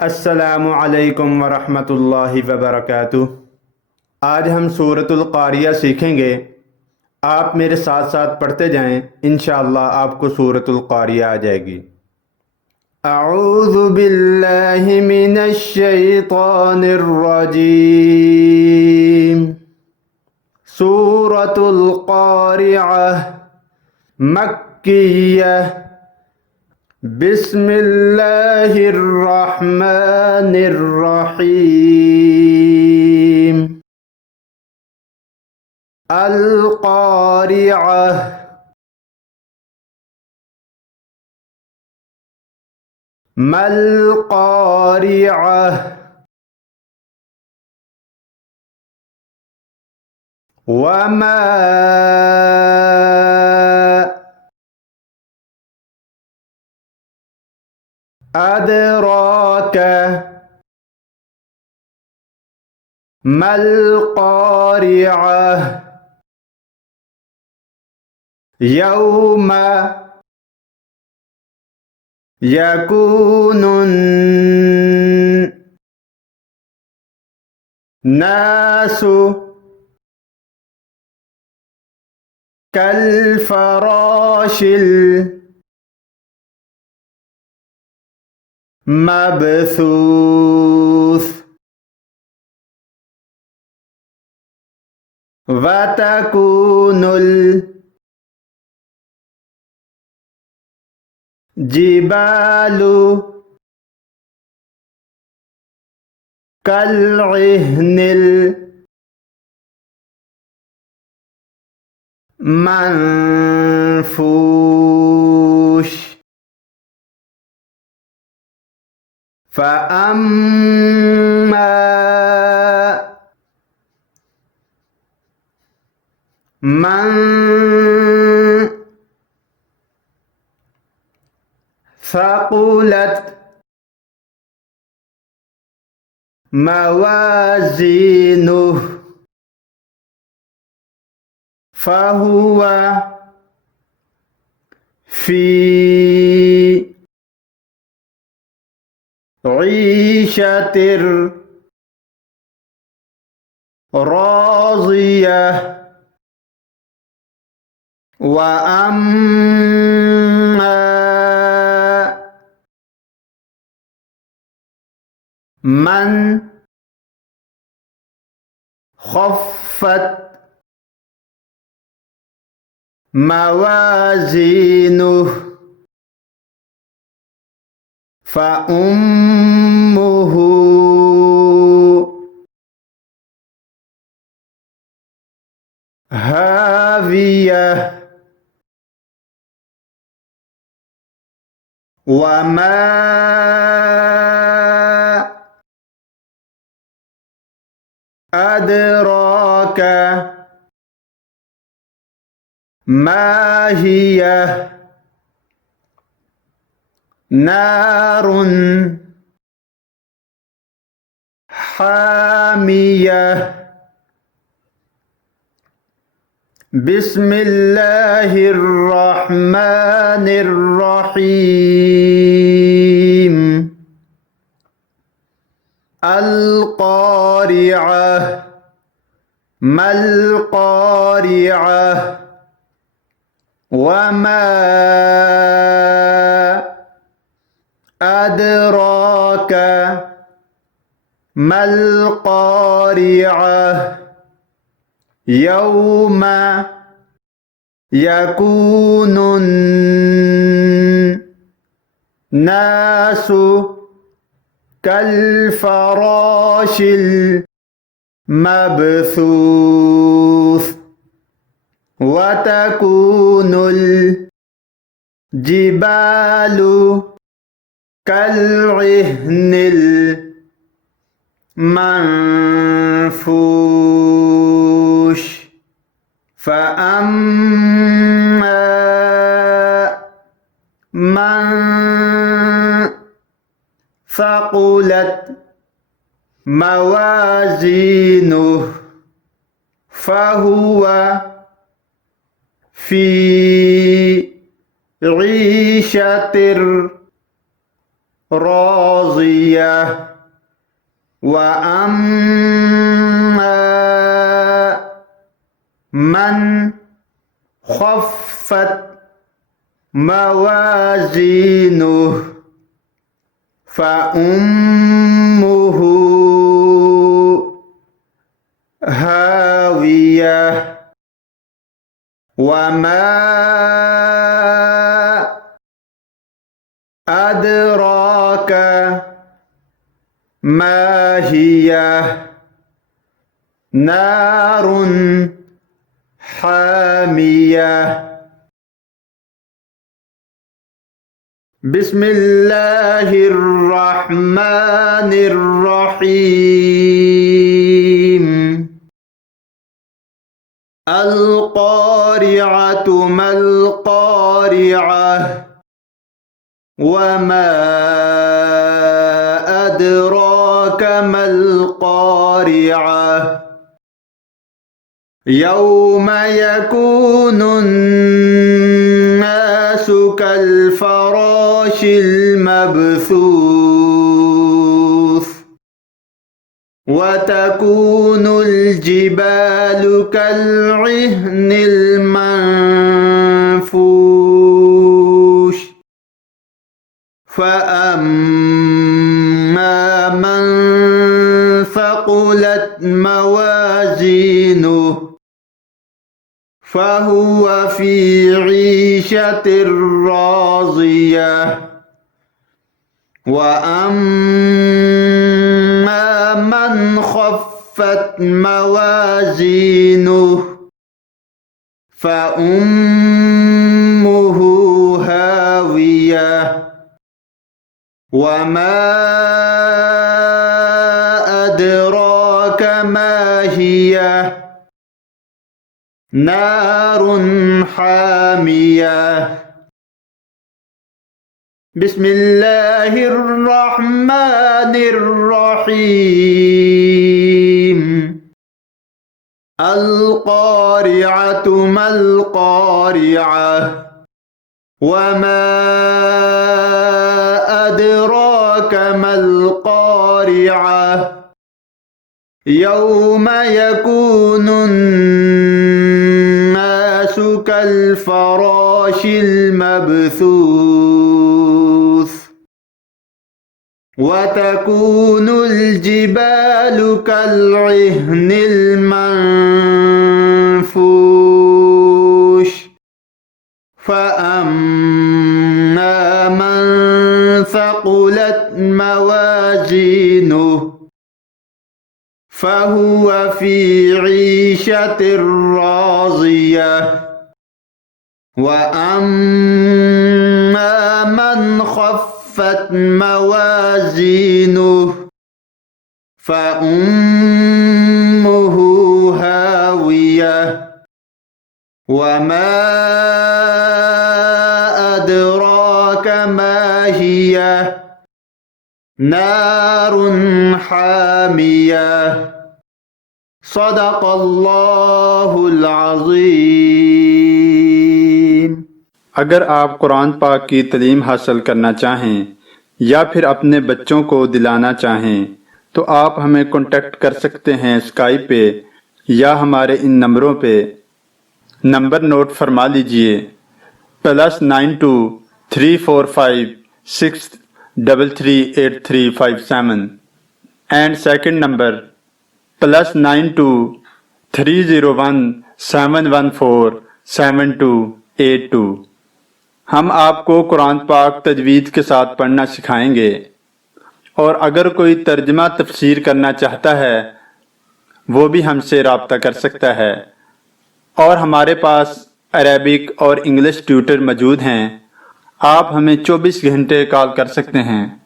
अस्सलामु अलैकुम वरहमतुल्लाहि वबरकातुह। आज हम सूरतुल कारिया सीखेंगे। आप मेरे साथ साथ पढ़ते जाएं, इंशाअल्लाह आपको सूरतुल कारिया आ जाएगी। अऊज़ु बिल्लाहि मिनश शैतानिर रजीम। सूरतुल कारिया मक्किय्यह। बिस्मिल्लाहिर्रहमानिर्रहीम। अल क़ारिअह। मल क़ारिअह। वमा अदराक मल क़ारिअह। यौम यकूनुन नासु कल फराशिल मबसूस। वतकूनुल जिबालु कलइहनिल मनफूश। फ़अम्मा मन सक़ुलत मवाज़ीनुह फ़हुवा फ़ी ईशतिर राज़ियह। व अम्मा मन ख़फ़्फ़त मवाज़ीनुह फ़उम्मुहु हावियह। वमा अदराक मा हियह। नारुन हामियह। बिस्मिल्लाहिर्रहमानिर्रहीम। अल क़ारिअह। मल क़ारिअह। वमा अदराक मल क़ारिअह। यौम यकूनुन नासु कल फराशिल मबसूस। वतकूनुल जिबालु कलइहनिल मनफूश। फ़अम्मा मन सक़ुलत मवाज़ीनुह फ़हुवा फ़ी ईशतिर राज़िया व अम्मा मन खफ़्फ़त मवाज़ीनुहु फ़उम्मुहु हाविया वमा अदराका मा हिया नारुन हामिया। बिस्मिल्लाहिर्रहमानिर्रहीम। अल क़ारिअतु मल क़ारिअह वमा अदराका मल क़ारिअह यौम यकूनुन नासु कल फ़राशिल मबसूस व तकूनुल जिबालु कल्इह्निल मंफूश फ़अम्मा मन ثقلت موازينه فهو في عيشة راضية وأما من خفت موازينه فأمه هاوية وما أدراك ما هي نار حامية। بسم الله الرحمن الرحيم القارعة ما القارعة وما أدراك ما القارعة يوم يكون الناس كالفراش المبثوث وتكون الجبال كالعهن المنفوش فأما من ثقلت موازينه فهو في عيشة راضية وأما من خفت موازينه فأمه هاوية وما أدراك ما هي नार हामिया। सदक़ल्लाहुल अज़ीम। अगर आप कुरान पाक की तालीम हासिल करना चाहें या फिर अपने बच्चों को दिलाना चाहें तो आप हमें कांटेक्ट कर सकते हैं स्काइप पे या हमारे इन नंबरों पे। नंबर नोट फरमा लीजिए +923456338357 एंड सेकंड नंबर +923017147282। हम आपको कुरान पाक तजवीद के साथ पढ़ना सिखाएंगे और अगर कोई तर्जमा तफसीर करना चाहता है वो भी हमसे राब्ता कर सकता है। और हमारे पास अरेबिक और इंग्लिश ट्यूटर मौजूद हैं। आप हमें 24 घंटे कॉल कर सकते हैं।